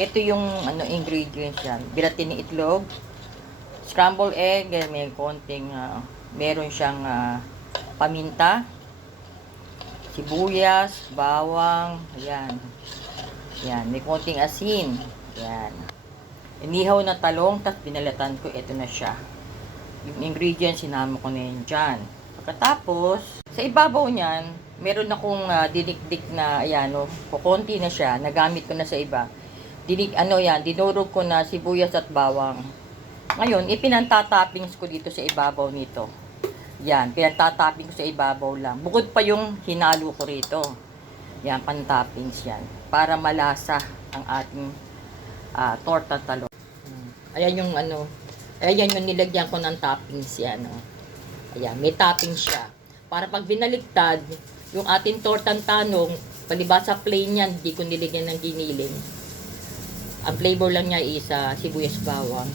Ito yung ano ingredients yan. Biratin ng itlog, scrambled egg, may konting meron siyang paminta, sibuyas, bawang, ayan. Yan, may konting asin. Yan. Inihaw na talong, tapos binalatan ko, ito na siya. Yung ingredients, sinama ko na yun dyan. Pagkatapos, sa ibabaw niyan, meron akong dinikdik na, ayan, kukunti na siya, nagamit ko na sa iba. Dinurog ko na sibuyas at bawang. Ngayon, ipinantatoppings ko dito sa ibabaw nito. Yan, pinantatopping ko sa ibabaw lang. Bukod pa yung hinalo ko rito. Yan, pantoppings yan. Para malasa ang ating torta talong. Ayan yung ayan yung nilagyan ko ng toppings yan. Ayan, may toppings siya. Para pag binaliktad, yung ating tortang tanong, palibasa plain yan, hindi ko nilagyan ng giniling. Ang flavor lang niya is sibuyas bawang.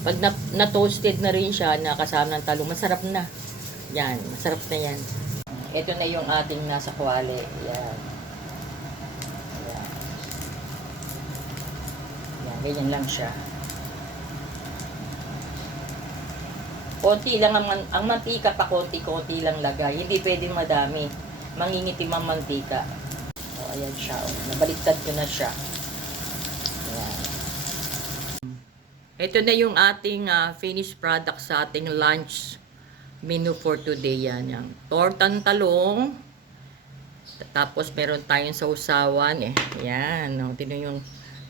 Pag na-toasted na rin siya, nakasama ng talong, masarap na. Yan, masarap na yan. Ito na yung ating nasa kwale. Yan. Yan. Yan, ganyan lang siya. Konti lang ang mantika pa, konti-konti lang lagay. Hindi pwedeng madami. Mangingitim ang mantika. O, ayan siya. O. Nabaliktad ko na siya. Ayan. Ito na yung ating finished product sa ating lunch menu for today. Yan. Yung tortang talong. Tapos meron tayong sausawan. Ayan. O, tingnan yung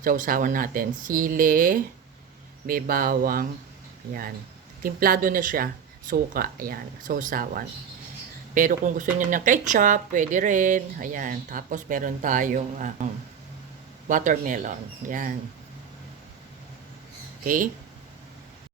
sausawan natin. Sili. May bawang. Ayan. Timplado na siya. Suka. Ayan. Sausawan. Pero kung gusto niyo ng ketchup, pwede rin. Ayan. Tapos meron tayong watermelon. Ayan. Okay.